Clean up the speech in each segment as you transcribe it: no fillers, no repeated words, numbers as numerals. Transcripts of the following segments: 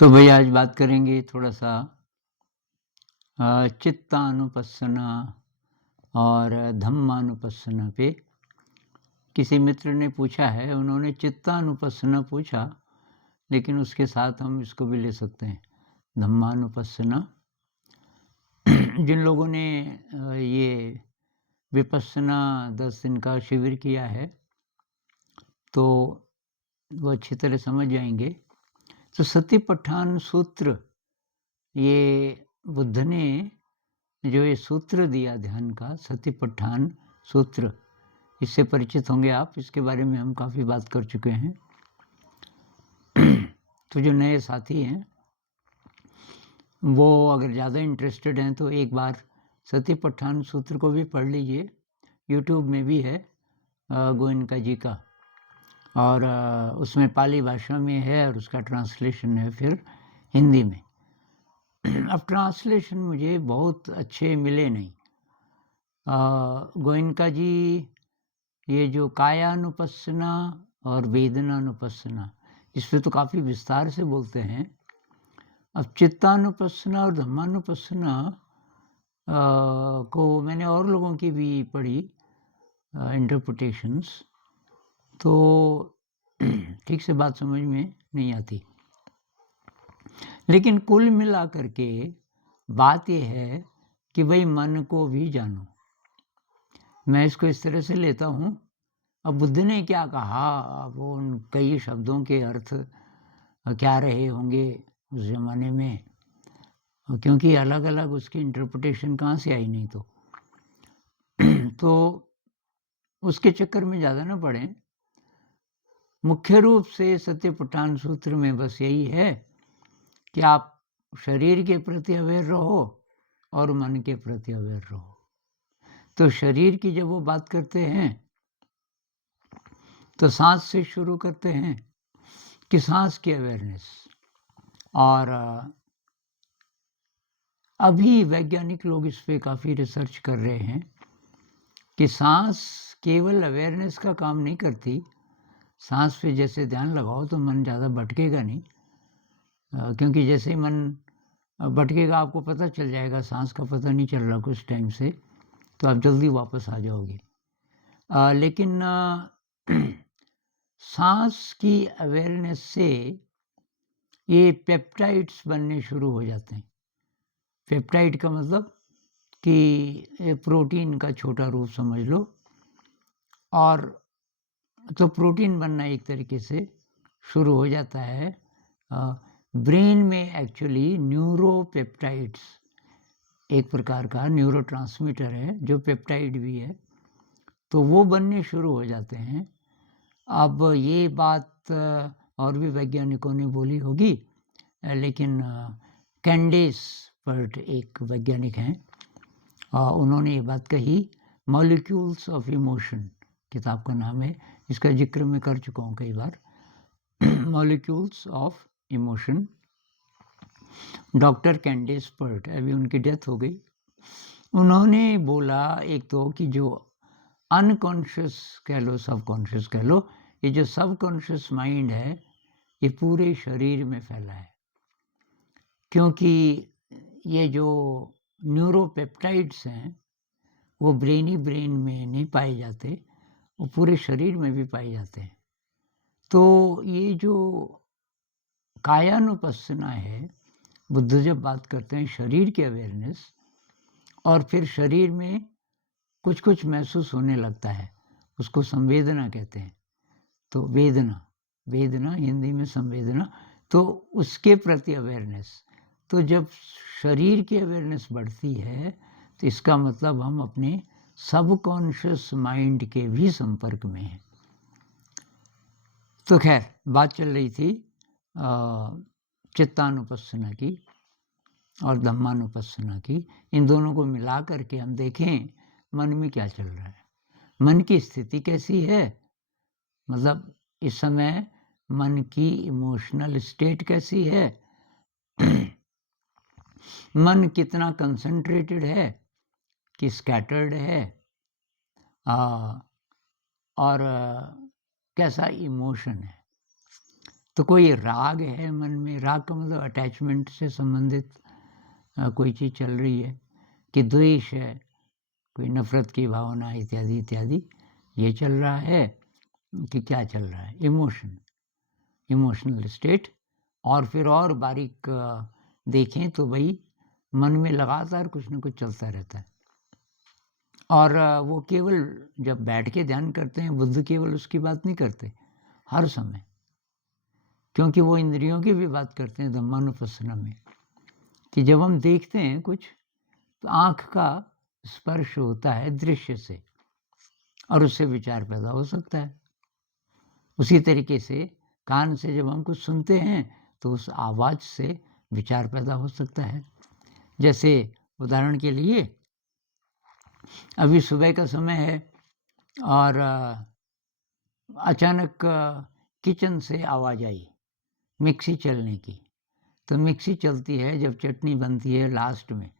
तो भैया आज बात करेंगे थोड़ा-सा चित्तानुपස්සना और धम्मानुपස්සना पे। किसी मित्र ने पूछा है, उन्होंने चित्तानुपස්සना पूछा, लेकिन उसके साथ हम इसको भी ले सकते हैं, धम्मानुपස්සना। जिन लोगों ने ये विपस्सना 10 दिन का शिविर किया है, तो वो अच्छी तरह समझ जाएँगे। तो सतिपट्ठान सूत्र, ये बुद्ध ने जो ये सूत्र दिया ध्यान का, सतिपट्ठान सूत्र, इससे परिचित होंगे आप। इसके बारे में हम काफ़ी बात कर चुके हैं। तो जो नए साथी हैं, वो अगर ज़्यादा इंटरेस्टेड हैं तो एक बार सतिपट्ठान सूत्र को भी पढ़ लीजिए। यूट्यूब में भी है गोयनका जी का, और उसमें पाली भाषा में है और उसका ट्रांसलेशन है फिर हिंदी में। अब ट्रांसलेशन मुझे बहुत अच्छे मिले नहीं। गोयनका जी ये जो कायानुपස්සना और वेदनानुपස්සना, इस पे तो काफ़ी विस्तार से बोलते हैं। अब चित्तानुपස්සना और धम्मानुपස්සना को मैंने और लोगों की भी पढ़ी इंटरप्रिटेशंस, तो ठीक से बात समझ में नहीं आती। लेकिन कुल मिला करके बात ये है कि भाई मन को भी जानो। मैं इसको इस तरह से लेता हूँ। अब बुद्ध ने क्या कहा, वो उन कई शब्दों के अर्थ क्या रहे होंगे उस ज़माने में, क्योंकि अलग-अलग उसकी इंटरप्रिटेशन कहाँ से आई, नहीं तो तो उसके चक्कर में ज़्यादा ना पड़ें। मुख्य रूप से सतिपट्ठान सूत्र में बस यही है कि आप शरीर के प्रति अवेयर रहो और मन के प्रति अवेयर रहो। तो शरीर की जब वो बात करते हैं तो सांस से शुरू करते हैं कि सांस की अवेयरनेस। और अभी वैज्ञानिक लोग इस पे काफ़ी रिसर्च कर रहे हैं कि सांस केवल अवेयरनेस का काम नहीं करती। सांस पे जैसे ध्यान लगाओ तो मन ज़्यादा भटकेगा नहीं, क्योंकि जैसे ही मन भटकेगा आपको पता चल जाएगा सांस का पता नहीं चल रहा कुछ टाइम से, तो आप जल्दी वापस आ जाओगे। लेकिन सांस की अवेयरनेस से ये पेप्टाइड्स बनने शुरू हो जाते हैं। पेप्टाइड का मतलब कि प्रोटीन का छोटा रूप समझ लो। और तो प्रोटीन बनना एक तरीके से शुरू हो जाता है। ब्रेन में एक्चुअली न्यूरोपेप्टाइड्स एक प्रकार का न्यूरोट्रांसमीटर है जो पेप्टाइड भी है, तो वो बनने शुरू हो जाते हैं। अब ये बात और भी वैज्ञानिकों ने बोली होगी, लेकिन कैंडेस पर्ट एक वैज्ञानिक हैं, उन्होंने ये बात कही। मॉलिक्यूल्स ऑफ इमोशन किताब का नाम है, इसका जिक्र मैं कर चुका हूँ कई बार। Molecules of emotion, doctor Candace Pert, अभी उनकी डेथ हो गई। उन्होंने बोला एक तो कि जो अनकॉन्शियस कह लो, सबकॉन्शियस कह लो, ये जो सबकॉन्शियस माइंड है ये पूरे शरीर में फैला है, क्योंकि ये जो न्यूरोपेप्टाइड्स हैं वो ब्रेन में नहीं पाए जाते, वो पूरे शरीर में भी पाए जाते हैं। तो ये जो कायानुपස්සना है, बुद्ध जब बात करते हैं शरीर की अवेयरनेस, और फिर शरीर में कुछ कुछ महसूस होने लगता है, उसको संवेदना कहते हैं। तो वेदना हिंदी में संवेदना, तो उसके प्रति अवेयरनेस। तो जब शरीर की अवेयरनेस बढ़ती है तो इसका मतलब हम अपने सबकॉन्शियस माइंड के भी संपर्क में हैं। तो खैर बात चल रही थी चित्तानुपස්සना की और धम्मानुपස්සना की। इन दोनों को मिला करके हम देखें मन में क्या चल रहा है, मन की स्थिति कैसी है, मतलब इस समय मन की इमोशनल स्टेट कैसी है, मन कितना कंसंट्रेटेड है कि स्कैटर्ड है, और कैसा इमोशन है। तो कोई राग है मन में, राग का मतलब अटैचमेंट से संबंधित कोई चीज़ चल रही है, कि द्वेष है, कोई नफ़रत की भावना इत्यादि इत्यादि, ये चल रहा है कि क्या चल रहा है, इमोशनल स्टेट। और फिर और बारीक देखें तो भाई मन में लगातार कुछ न कुछ चलता रहता है। और वो केवल जब बैठ के ध्यान करते हैं, बुद्ध केवल उसकी बात नहीं करते हर समय, क्योंकि वो इंद्रियों की भी बात करते हैं धम्मानुपස්සना में, कि जब हम देखते हैं कुछ तो आँख का स्पर्श होता है दृश्य से और उससे विचार पैदा हो सकता है। उसी तरीके से कान से जब हम कुछ सुनते हैं तो उस आवाज़ से विचार पैदा हो सकता है। जैसे उदाहरण के लिए अभी सुबह का समय है और अचानक किचन से आवाज़ आई मिक्सी चलने की। तो मिक्सी चलती है जब चटनी बनती है, लास्ट में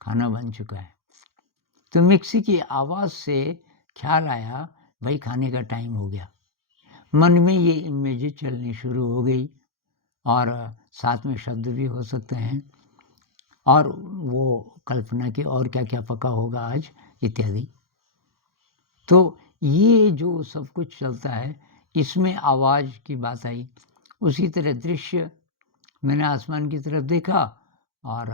खाना बन चुका है, तो मिक्सी की आवाज़ से ख्याल आया भाई खाने का टाइम हो गया। मन में ये इमेजेस चलनी शुरू हो गई और साथ में शब्द भी हो सकते हैं और वो कल्पना की और क्या क्या पका होगा आज इत्यादि। तो ये जो सब कुछ चलता है इसमें आवाज़ की बात आई। उसी तरह दृश्य, मैंने आसमान की तरफ देखा और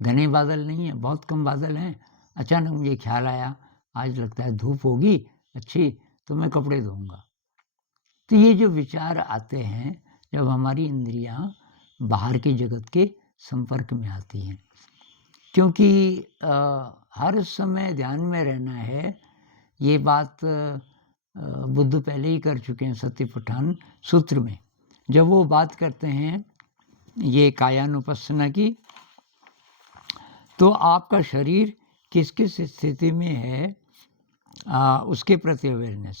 घने बादल नहीं है, बहुत कम बादल हैं। अचानक मुझे ख्याल आया आज लगता है धूप होगी अच्छी, तो मैं कपड़े धोऊंगा। तो ये जो विचार आते हैं जब हमारी इंद्रियां बाहर के जगत के संपर्क में आती हैं, क्योंकि हर समय ध्यान में रहना है, ये बात बुद्ध पहले ही कर चुके हैं सत्यपठान सूत्र में। जब वो बात करते हैं ये कायानुपස්සना की, तो आपका शरीर किस किस स्थिति में है उसके प्रति अवेयरनेस।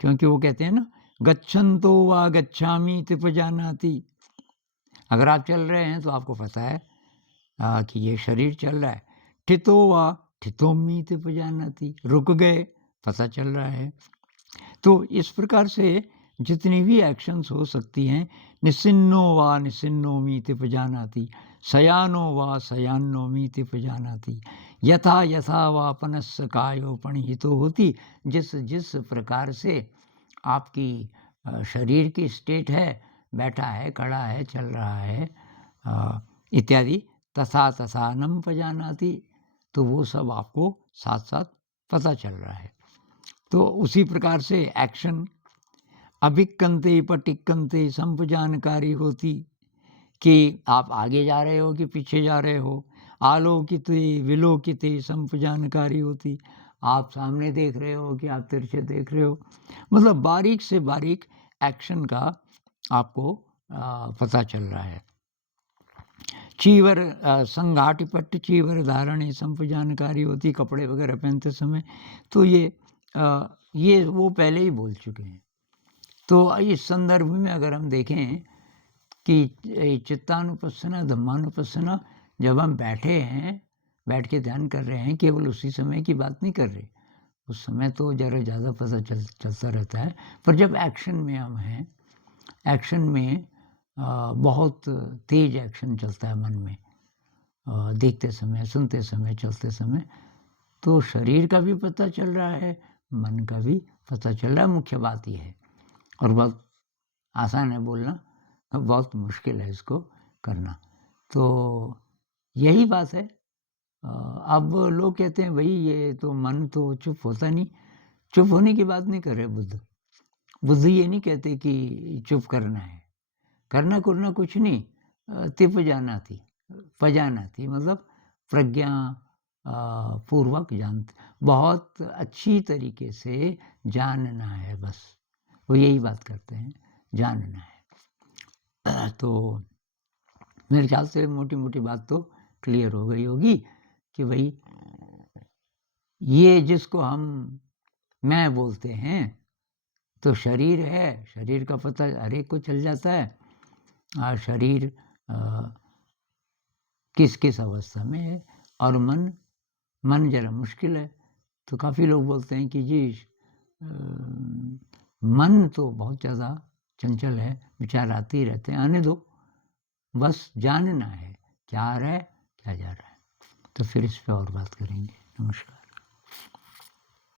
क्योंकि वो कहते हैं ना गच्छन्तो वा गच्छामि तिपजानाति। अगर आप चल रहे हैं तो आपको पता है कि ये शरीर चल रहा है। ठितो वा ठितोमि तिपजानाति, रुक गए पता चल रहा है। तो इस प्रकार से जितनी भी एक्शंस हो सकती हैं, निसिन्नो वा निसिन्नोमि तिपजानाति, शयानो वा शयानोमि तिपजानाति, यथा यथा वा पनस्य कायोपनिहितो होती। जिस जिस प्रकार से आपकी शरीर की स्टेट है, बैठा है, खड़ा है, चल रहा है इत्यादि, तथा तथा नम पजानाति, तो वो सब आपको साथ साथ पता चल रहा है। तो उसी प्रकार से एक्शन अभिक्कन्ते पटिक्कन्ते संपजानकारी होती, कि आप आगे जा रहे हो कि पीछे जा रहे हो। आलोकिते विलोकिते संपजानकारी होती, आप सामने देख रहे हो कि आप तिरछे देख रहे हो। मतलब बारीक से बारीक एक्शन का आपको पता चल रहा है। चीवर संघाटिपट्ट चीवर धारणे संपजानकारी होती, कपड़े वगैरह पहनते समय। तो ये वो पहले ही बोल चुके हैं। तो इस संदर्भ में अगर हम देखें कि चित्तानुपස්සना धम्मानुपස්සना, जब हम बैठे हैं, बैठ के ध्यान कर रहे हैं, केवल उसी समय की बात नहीं कर रहे, उस समय तो ज़रा ज़्यादा पता चलता रहता है। पर जब एक्शन में हम हैं, एक्शन में बहुत तेज एक्शन चलता है मन में, देखते समय, सुनते समय, चलते समय, तो शरीर का भी पता चल रहा है, मन का भी पता चल रहा है। मुख्य बात ये है, और बहुत आसान है बोलना, बहुत मुश्किल है इसको करना। तो यही बात है। अब लोग कहते हैं भाई ये तो मन तो चुप होता नहीं। चुप होने की बात नहीं कर रहे बुद्ध ये नहीं कहते कि चुप करना है, करना करना कुछ नहीं, तिप जाना थी, पजाना थी, मतलब प्रज्ञा पूर्वक जानते, बहुत अच्छी तरीके से जानना है, बस वो यही बात करते हैं, जानना है। तो मेरे ख्याल से मोटी मोटी बात तो क्लियर हो गई होगी कि भाई ये जिसको हम मैं बोलते हैं, तो शरीर है, शरीर का पता हर एक को चल जाता है। शरीर किस किस अवस्था में है, और मन जरा मुश्किल है। तो काफ़ी लोग बोलते हैं कि जी मन तो बहुत ज़्यादा चंचल है, विचार आते ही रहते हैं, आने दो, बस जानना है क्या आ रहा है क्या जा रहा है। तो फिर इस पे और बात करेंगे। नमस्कार।